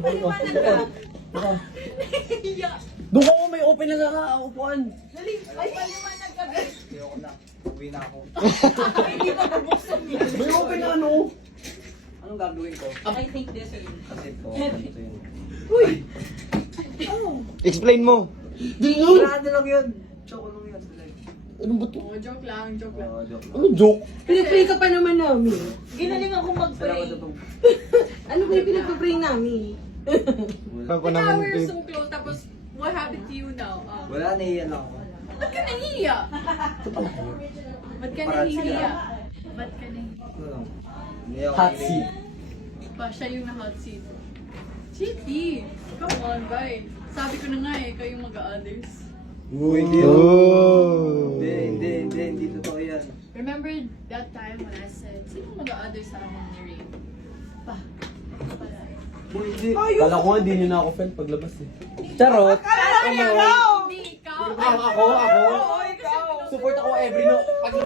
Paliwanag ka. Doon ko, may open na nga upuan. Dali. Ay, paliwanag ka. Ayoko na. Uwi na ako. Ay, hindi pa bubuksan yan. May open na ano? Anong gagawin ko? I think this is... Kasi ito. Ito yun. Uy! Explain mo. Wala lang yun. Choco lang yun. Ano ba to? Oh, joke lang, joke lang. Joke lang. Ano joke? Pinag-pray ka pa naman namin. Ginaling ako mag-pray. Salamat na itong... Ano ba yung pinag-pray namin? Alam ko But now naman, we're babe. so close, tapos what happened to you now? Wala, nahiyan lang ako. Ba't ka nahiya? Ba't ka nahiya? Ba't ka nahiya? Ito lang. Hindi ako Hot nahiya. seat. Pa, siya yung na-hot seat. Chitty! Come on, bye. Sabi ko na nga eh, kayong mag-others. Hindi yun. Oh. Hindi totoo yan. Remember that time when I said, sino mag-others sa amin ni Ray? Pa, pala. Hindi. Kala ko nga, hindi nyo na ako fan paglabas eh. Charot! Hindi, ikaw! Ako. Support ako every no.